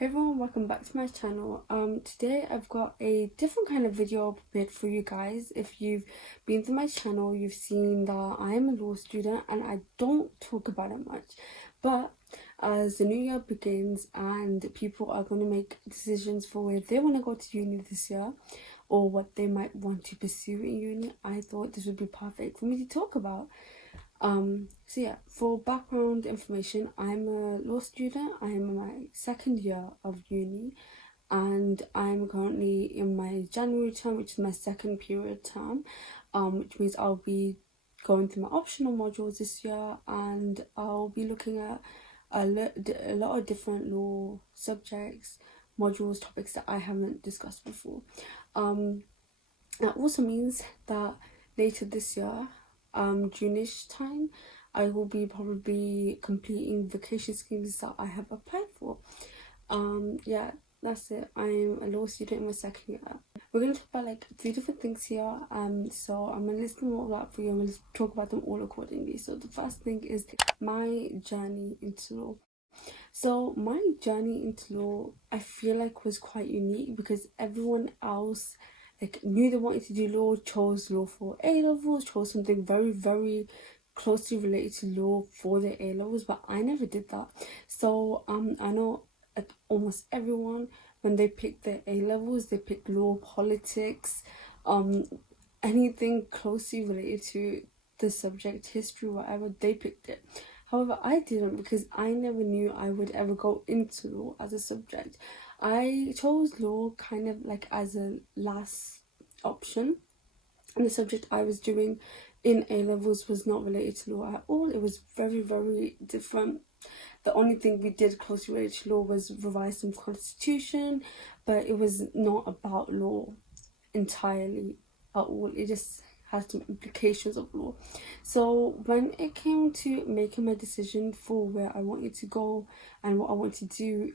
Hey everyone, welcome back to my channel. Today I've got a different kind of video prepared for you guys. If you've been to my channel, you've seen that I am a law student and I don't talk about it much. But as the new year begins and people are going to make decisions for where they want to go to uni this year or what they might want to pursue in uni, I thought this would be perfect for me to talk about. So yeah, for background information, I'm a law student. I'm in my second year of uni and I'm currently in my January term, which is my second period term, which means I'll be going through my optional modules this year and I'll be looking at a lot of different law subjects, modules, topics that I haven't discussed before. That also means that later this year, June-ish time, I will be probably completing vacation schemes that I have applied for. Yeah, that's it. I'm a law student in my second year. We're gonna talk about like 3 different things here. So I'm gonna list them all out for you. I'm gonna talk about them all accordingly. So the first thing is my journey into law. So my journey into law, I feel like was quite unique because everyone else like knew they wanted to do law, chose law for A levels, chose something very closely related to law for their A levels, but I never did that. So I know like almost everyone, when they pick their A levels, they pick law, politics, anything closely related to the subject, history, whatever, they picked it. However, I didn't because I never knew I would ever go into law as a subject. I chose law kind of like as a last option, and the subject I was doing in A levels was not related to law at all. It was very different. The only thing we did closely related to law was revise some constitution, but it was not about law entirely at all. It just has some implications of law. So when it came to making my decision for where I wanted to go and what I want to do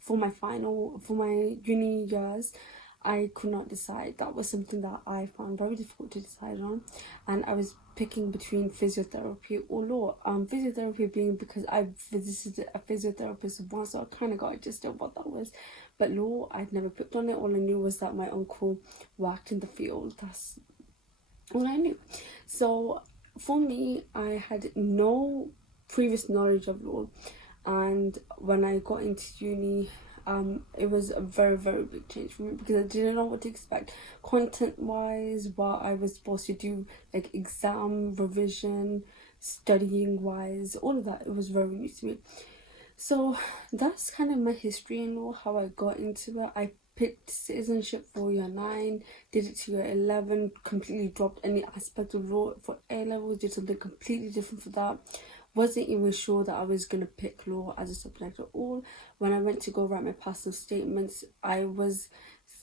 for my uni years, I could not decide. That was something that I found very difficult to decide on, and I was picking between physiotherapy or law. Physiotherapy being because I visited a physiotherapist once, so I kind of got a gist of what that was. But law, I'd never picked on it. All I knew was that my uncle worked in the field. That's all I knew. So for me, I had no previous knowledge of law, and when I got into uni, it was a very big change for me because I didn't know what to expect content wise, what I was supposed to do, like exam revision, studying wise, all of that. It was very new to me. So that's kind of my history and all, how I got into it. I picked citizenship for year 9, did it to year 11, completely dropped any aspect of law for A levels, did something completely different for that. Wasn't even sure that I was going to pick law as a subject at all. When I went to go write my personal statements, I was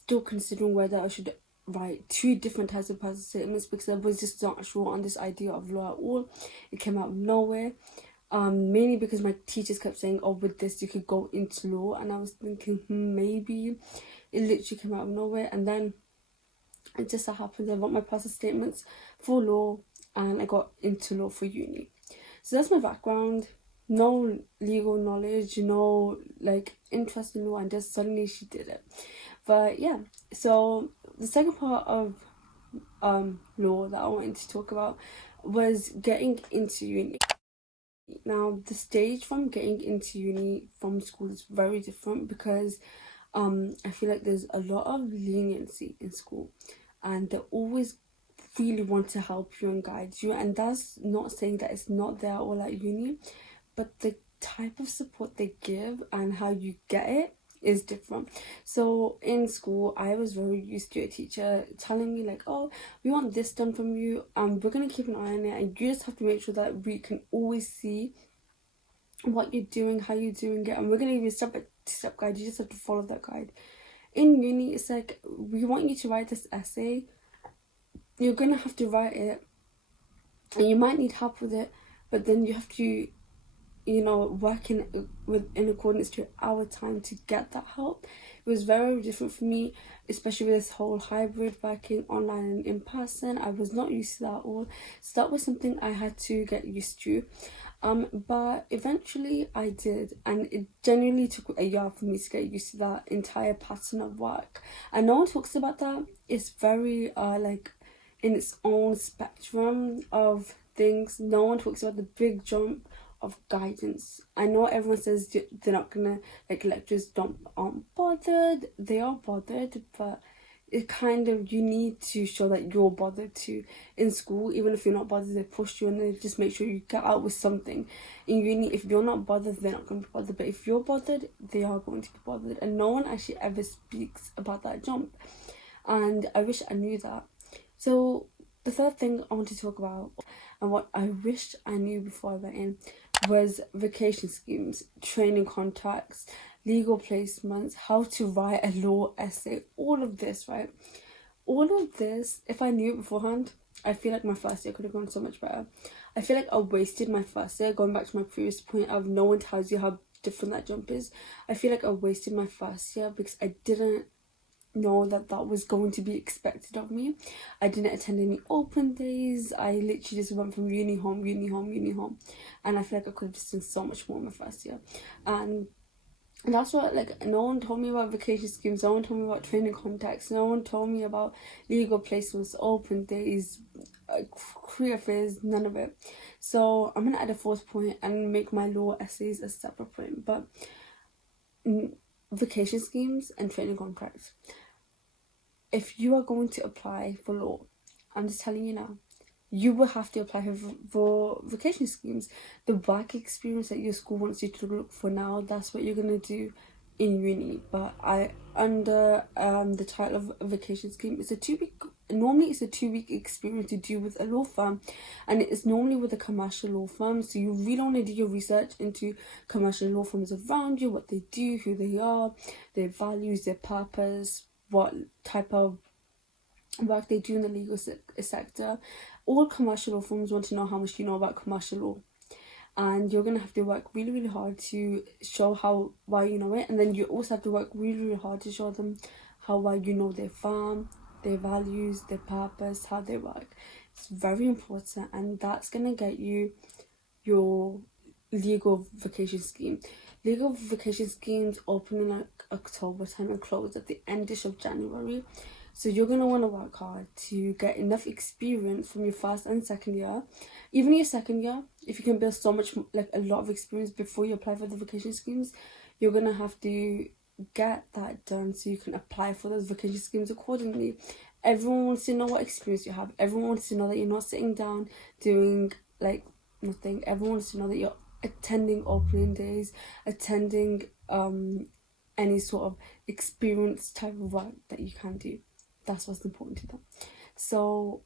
still considering whether I should write 2 different types of personal statements because I was just not sure on this idea of law at all. It came out of nowhere. Mainly because my teachers kept saying, oh, with this you could go into law, and I was thinking maybe. It literally came out of nowhere, and then it just so happens I wrote my personal statements for law and I got into law for uni. So that's my background. No legal knowledge, no like interest in law, and just suddenly she did it. But yeah, so the second part of law that I wanted to talk about was getting into uni. Now, the stage from getting into uni from school is very different because I feel like there's a lot of leniency in school and they always really want to help you and guide you, and that's not saying that it's not there all at uni, but the type of support they give and how you get it is different. So in school, I was very used to a teacher telling me like, oh, we want this done from you, we're gonna keep an eye on it, and you just have to make sure that we can always see what you're doing, how you're doing it, and we're gonna give you a step-by-step guide. You just have to follow that guide. In uni, it's like, we want you to write this essay, you're gonna have to write it and you might need help with it, but then you have to, you know, work in accordance to our time to get that help. It was very different for me, especially with this whole hybrid working online and in person. I was not used to that at all, so that was something I had to get used to. But eventually I did, and it genuinely took a year for me to get used to that entire pattern of work. And no one talks about that. It's very like in its own spectrum of things. No one talks about the big jump of guidance. I know everyone says they're not gonna, like, lecturers aren't bothered. They are bothered, but it kind of, you need to show that you're bothered too. In school, even if you're not bothered, they push you and they just make sure you get out with something. In uni, if you're not bothered, they're not going to be bothered, but if you're bothered, they are going to be bothered. And no one actually ever speaks about that jump, and I wish I knew that. So the third thing I want to talk about, and what I wished I knew before I went in, was vacation schemes, training contracts, legal placements, how to write a law essay, all of this, right? All of this, if I knew it beforehand, I feel like my first year could have gone so much better. I feel like I wasted my first year, going back to my previous point of no one tells you how different that jump is. I feel like I wasted my first year because I didn't know that that was going to be expected of me. I didn't attend any open days. I literally just went from uni home, and I feel like I could have just done so much more in my first year. And that's what, like, no one told me about vacation schemes, no one told me about training contacts, no one told me about legal placements, open days, career fairs, none of it. So I'm gonna add a fourth point and make my law essays a separate point. But vacation schemes and training contracts, if you are going to apply for law, I'm just telling you now, you will have to apply for vacation schemes. The work experience that your school wants you to look for now, that's what you're going to do in uni. But under the title of vacation scheme, it's a 2-week, normally it's a 2-week experience to do with a law firm, and it's normally with a commercial law firm. So you really want to do your research into commercial law firms around you, what they do, who they are, their values, their purpose, what type of work they do in the legal sector. All commercial law firms want to know how much you know about commercial law, and you're gonna have to work really, really hard to show how well you know it. And then you also have to work really, really hard to show them how well you know their firm, their values, their purpose, how they work. It's very important, and that's gonna get you your legal vacation scheme. Legal vacation schemes open in like October time and close at the endish of January. So you're going to want to work hard to get enough experience from your first and second year. Even your second year, if you can build so much, like a lot of experience before you apply for the vacation schemes, you're going to have to get that done so you can apply for those vacation schemes accordingly. Everyone wants to know what experience you have. Everyone wants to know that you're not sitting down doing like nothing. Everyone wants to know that you're attending opening days, attending any sort of experience type of work that you can do. That's what's important to them. So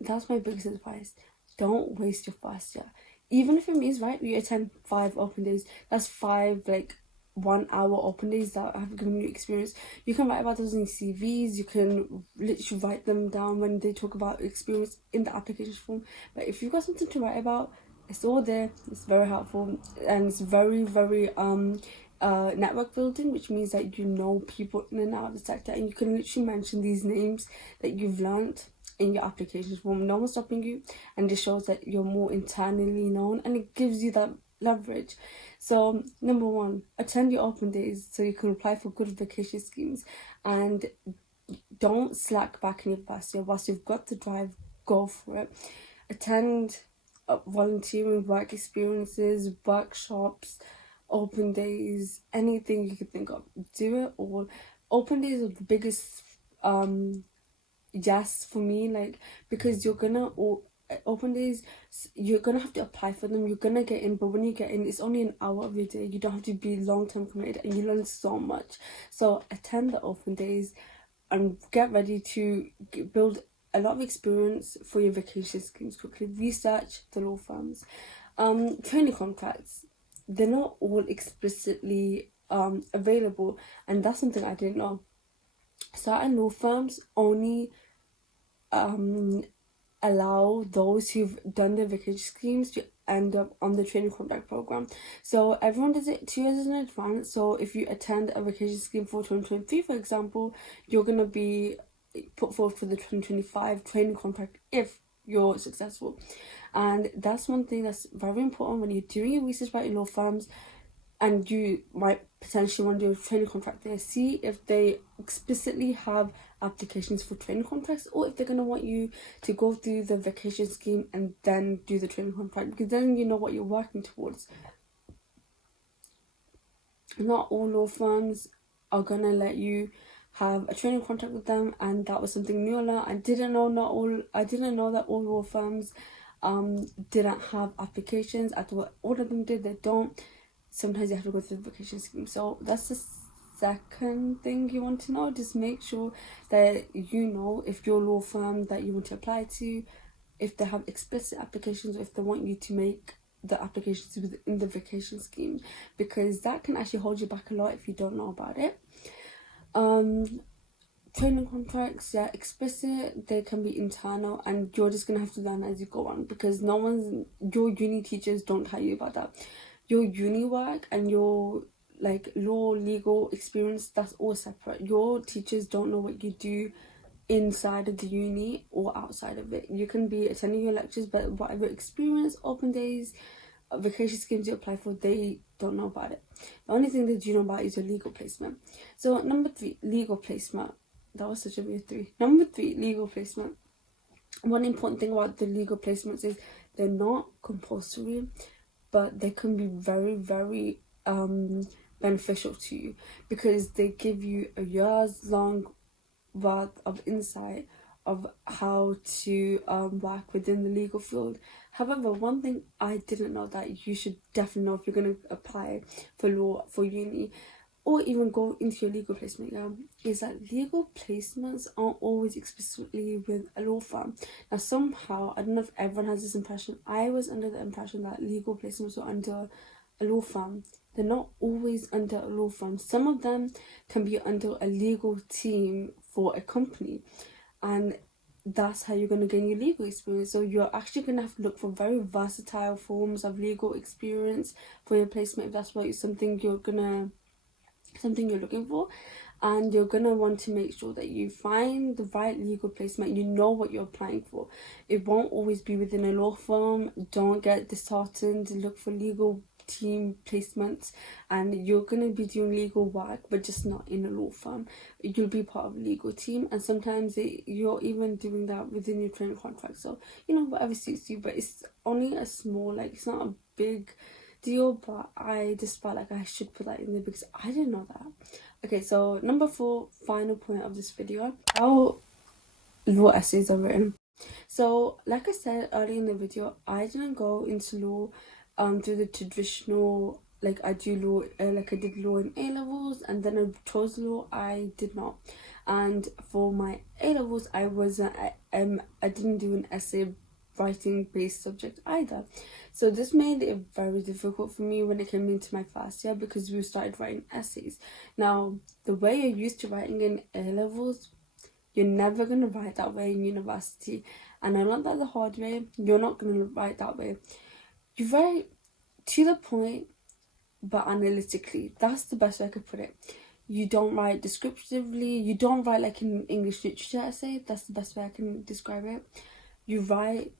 that's my biggest advice. Don't waste your first year. Even if it means, right, you attend 5 open days, that's 5 like 1 hour open days that have given you experience. You can write about those in CVs. You can literally write them down when they talk about experience in the application form. But if you've got something to write about, it's all there. It's very helpful, and it's very, very network building, which means that you know people in and out of the sector, and you can literally mention these names that you've learned in your application form. No one's stopping you, and it shows that you're more internally known, and it gives you that leverage. So number 1, attend your open days so you can apply for good vacation schemes, and don't slack back in your first year. Whilst you've got the drive, go for it. Attend volunteering, work experiences, workshops, open days, anything you could think of. Do it all. Open days are the biggest yes for me, like, because you're gonna open days, you're gonna have to apply for them, you're gonna get in, but when you get in, it's only an hour of your day. You don't have to be long-term committed, and you learn so much. So attend the open days and get ready to build a lot of experience for your vacation schemes quickly. Research the law firms. Training contracts, they're not all explicitly available, and that's something I didn't know. Certain law firms only allow those who've done their vacation schemes to end up on the training contract program. So everyone does it 2 years in advance. So if you attend a vacation scheme for 2023, for example, you're going to be put forward for the 2025 training contract if you're successful. And that's one thing that's very important when you're doing your research about your law firms and you might potentially want to do a training contract there. See if they explicitly have applications for training contracts, or if they're going to want you to go through the vacation scheme and then do the training contract, because then you know what you're working towards. Not all law firms are going to let you have a training contract with them, and that was something new. I didn't know that all law firms didn't have applications. I thought all of them did. They don't. Sometimes you have to go through the vacation scheme. So that's the second thing you want to know. Just make sure that you know if your law firm that you want to apply to, if they have explicit applications, or if they want you to make the applications within the vacation scheme, because that can actually hold you back a lot if you don't know about it. Training contracts, yeah, explicit, they can be internal, and you're just gonna have to learn as you go on, because your uni teachers don't tell you about that. Your uni work and your like law legal experience, that's all separate. Your teachers don't know what you do inside of the uni or outside of it. You can be attending your lectures, but whatever experience, open days, vacation schemes you apply for, they don't know about it. The only thing they do know about is your legal placement. So number 3, legal placement. That was such a weird 3. Number 3, legal placement. One important thing about the legal placements is they're not compulsory, but they can be very, very beneficial to you, because they give you a year's long worth of insight of how to work within the legal field. However, one thing I didn't know that you should definitely know if you're going to apply for law for uni, or even go into your legal placement, is that legal placements aren't always explicitly with a law firm. Now, somehow, I don't know if everyone has this impression, I was under the impression that legal placements were under a law firm. They're not always under a law firm. Some of them can be under a legal team for a company, and that's how you're going to gain your legal experience. So you're actually going to have to look for very versatile forms of legal experience for your placement, if that's something you're looking for. And you're going to want to make sure that you find the right legal placement. You know what you're applying for. It won't always be within a law firm. Don't get disheartened. Look for legal team placements, and you're going to be doing legal work, but just not in a law firm. You'll be part of a legal team, and sometimes you're even doing that within your training contract. So whatever suits you, but it's only a small, it's not a big deal, but I just felt like I should put that in there because I didn't know that. Okay, so number 4, final point of this video, how law essays are written. So like I said earlier in the video, I didn't go into law through the traditional, I did law in A-levels, and then I chose law. I did not. And for my A-levels, I didn't do an essay writing based subject either. So this made it very difficult for me when it came into my first year, because we started writing essays. Now, the way you're used to writing in A-levels, you're never going to write that way in university. And I learned that the hard way. You're not going to write that way. You write to the point, but analytically. That's the best way I could put it. You don't write descriptively. You don't write like an English literature essay. That's the best way I can describe it. You write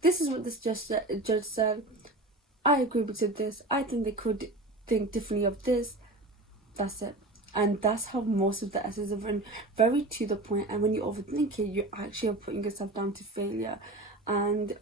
this is what this judge said. I agree with this. I think they could think differently of this. That's it. And that's how most of the essays are written, very to the point. And when you overthink it, you actually are putting yourself down to failure. And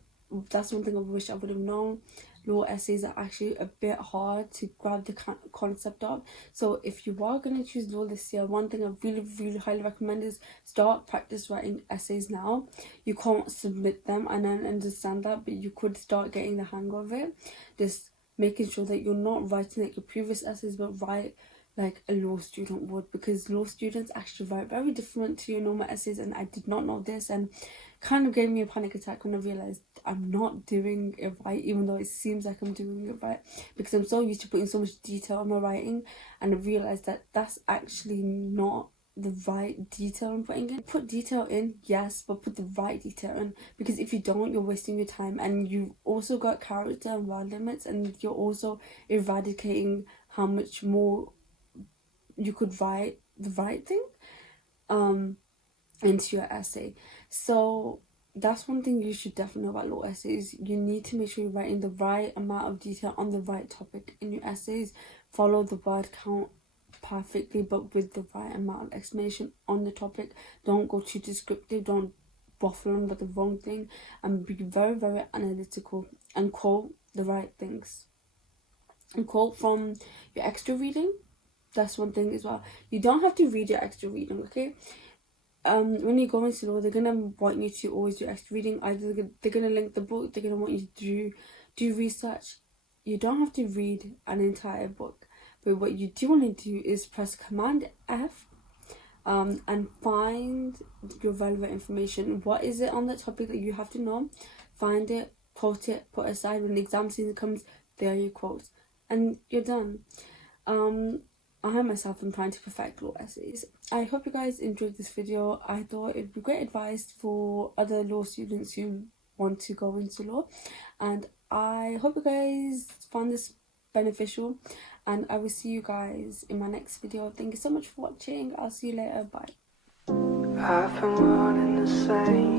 that's one thing I wish I would have known. Law essays are actually a bit hard to grab the concept of. So if you are going to choose law this year, one thing I really, really highly recommend is start practice writing essays now. You can't submit them, and I understand that, but you could start getting the hang of it. Just making sure that you're not writing like your previous essays, but write like a law student would, because law students actually write very different to your normal essays, and I did not know this, and kind of gave me a panic attack when I realized I'm not doing it right, even though it seems like I'm doing it right, because I'm so used to putting so much detail in my writing, and I realized that that's actually not the right detail I'm putting in. Put detail in, yes, but put the right detail in, because if you don't, you're wasting your time, and you've also got character and word limits, and you're also eradicating how much more you could write the right thing into your essay. So that's one thing you should definitely know about law essays. You need to make sure you're writing the right amount of detail on the right topic in your essays. Follow the word count perfectly, but with the right amount of explanation on the topic. Don't go too descriptive. Don't waffle on about the wrong thing, and be very, very analytical and quote the right things. And quote from your extra reading. That's one thing as well. You don't have to read your extra reading, okay? When you go into law, they're gonna want you to always do extra reading. Either they're gonna link the book, they're gonna want you to do research. You don't have to read an entire book, but what you do want to do is press Command F, and find your relevant information. What is it on that topic that you have to know? Find it, quote it, put aside. When the exam season comes, there are your quotes, and you're done. I myself am trying to perfect law essays. I hope you guys enjoyed this video. I thought it'd be great advice for other law students who want to go into law, and I hope you guys found this beneficial, and I will see you guys in my next video. Thank you so much for watching. I'll see you later. Bye. I've been wanting the same